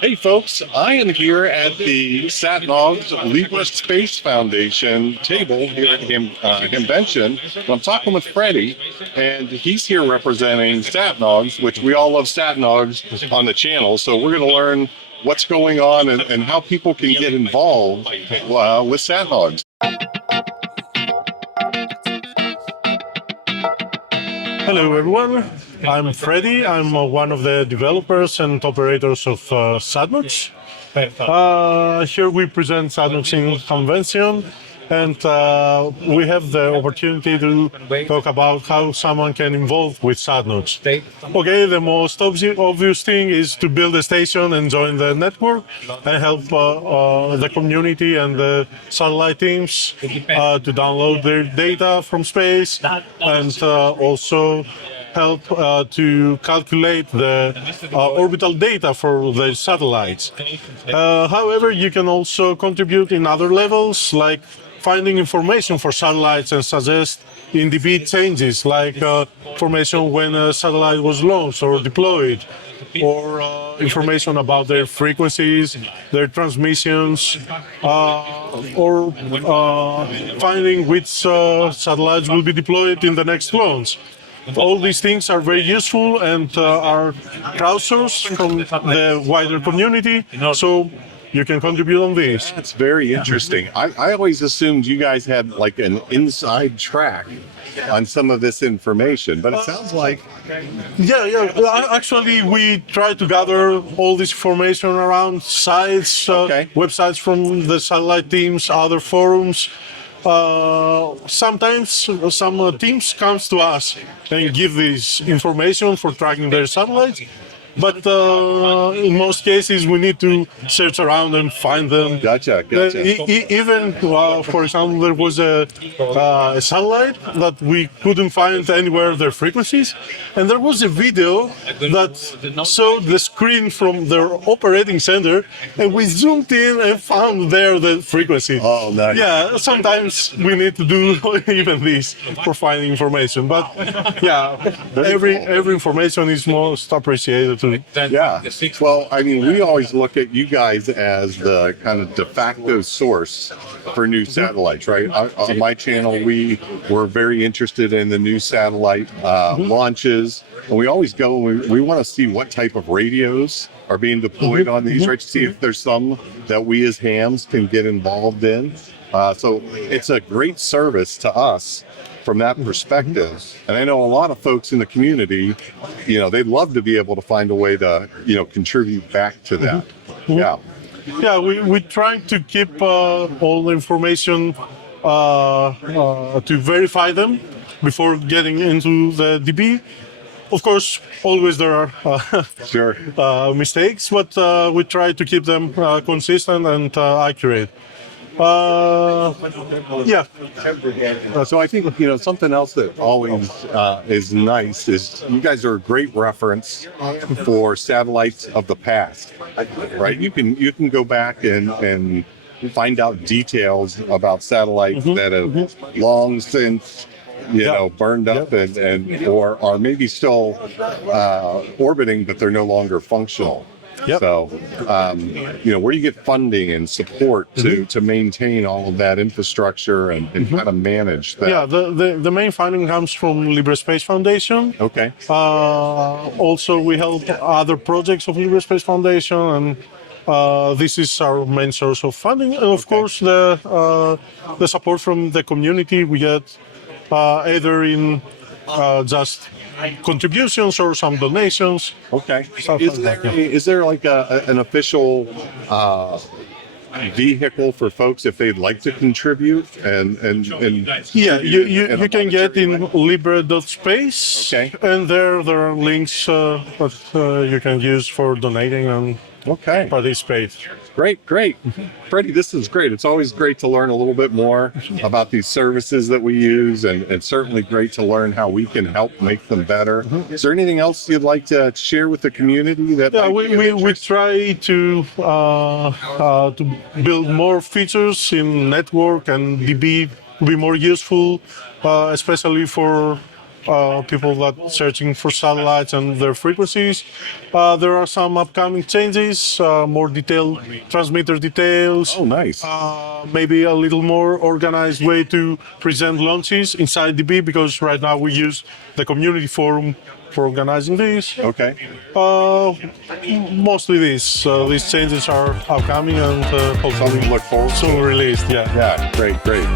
Hey folks, I am here at the SatNOGS Libre Space Foundation table here at Hamvention. I'm talking with Fredy, and he's here representing SatNOGS, which we all love SatNOGS on the channel. So we're going to learn what's going on and how people can get involved with SatNOGS. Hello everyone, I'm Fredy. I'm one of the developers and operators of SatNOGS. Here we present SatNOGS in Hamvention, and we have the opportunity to talk about how someone can involve with SatNOGS. Okay, the most obvious thing is to build a station and join the network and help the community and the satellite teams to download their data from space, and also help to calculate the orbital data for the satellites. However, you can also contribute in other levels, like finding information for satellites and suggest in-dB changes, like information when a satellite was launched or deployed, or information about their frequencies, their transmissions, or finding which satellites will be deployed in the next launch. All these things are very useful and are crowdsourced from the wider community, so you can contribute on this. That's very interesting. I always assumed you guys had like an inside track on some of this information, but it sounds like... Yeah. Actually, we try to gather all this information around sites, websites from the satellite teams, other forums. Sometimes some teams comes to us and give this information for tracking their satellites, but in most cases we need to search around and find them. Gotcha. Even, for example, there was a satellite that we couldn't find anywhere their frequencies, and there was a video that showed the screen from their operating center, and we zoomed in and found there the frequency. Oh, nice. Yeah, sometimes we need to do even this for finding information, but yeah, every information is most appreciated. Yeah. Well, I mean, we always look at you guys as the kind of de facto source for new satellites, right? On my channel, we were very interested in the new satellite launches, and we always go and we want to see what type of radios are being deployed on these, right? To see if there's some that we as hams can get involved in. So it's a great service to us from that perspective. And I know a lot of folks in the community, they'd love to be able to find a way to, contribute back to that. Yeah. Yeah, we try to keep all the information to verify them before getting into the DB. Of course, always there are mistakes, but we try to keep them consistent and accurate. Yeah. So I think, something else that always is nice is you guys are a great reference for satellites of the past, right? You can go back and find out details about satellites that have long since burned up and or are maybe still orbiting, but they're no longer functional. Yep. So, where you get funding and support to maintain all of that infrastructure and kind of manage that. Yeah, the main funding comes from Libre Space Foundation. Okay. Also, we help other projects of Libre Space Foundation, and this is our main source of funding. And of course, the support from the community we get either in just contributions or some donations. Okay. Is there like an official vehicle for folks if they'd like to contribute and yeah, you can get in libre.space, and there are links that you can use for donating and participate. Great. Fredy, this is great. It's always great to learn a little bit more about these services that we use, and it's certainly great to learn how we can help make them better. Is there anything else you'd like to share with the community? We try to build more features in network and DB to be more useful, especially for people that searching for satellites and their frequencies. There are some upcoming changes, more detailed transmitter details. Oh, nice. Maybe a little more organized way to present launches inside DB, because right now we use the community forum for organizing this. Okay. Mostly these changes are upcoming and Something hopefully to look forward to. soon released. Yeah. Yeah, great, great.